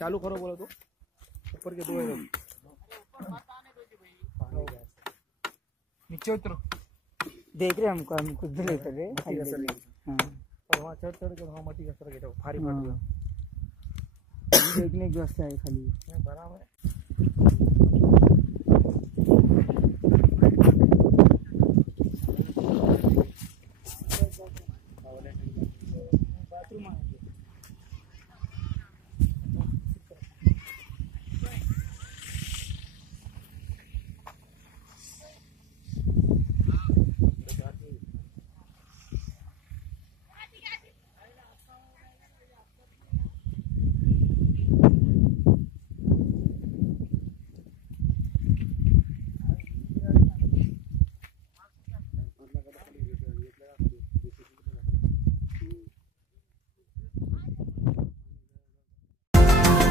चालू करो बोलो तो ऊपर के दो नीचे उतरो। देख रहे हमको, हम खुद भी नहीं कर रहे। और वहाँ चढ़ चढ़ के वहाँ मटी का सर गेटो भारी पड़ देखने की व्यवस्था है खाली बराबर।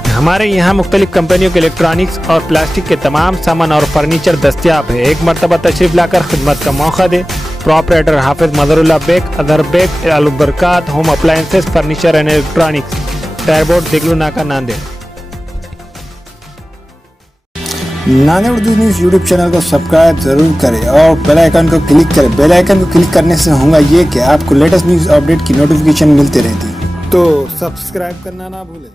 हमारे यहाँ मुख्तलिफ कंपनियों के इलेक्ट्रॉनिक्स और प्लास्टिक के तमाम सामान और फर्नीचर दस्तियाब है। एक मरतबा तशरीफ लाकर खिदमत का मौका दे। Proprietor Hafiz Madarullah Baig, Adar Baig, Albarkat home appliances, furniture and electronics, टायरबोर्ड, Deglur Naka, Nanded. Nanded Urdu news YouTube channel को सब्सक्राइब जरूर करें और बेल आइकन को क्लिक करें। बेल आइकन को क्लिक करने से होगा ये कि आपको लेटेस्ट न्यूज़ अपडेट की नोटिफिकेशन मिलती रहती है, तो सब्सक्राइब करना ना भूलें।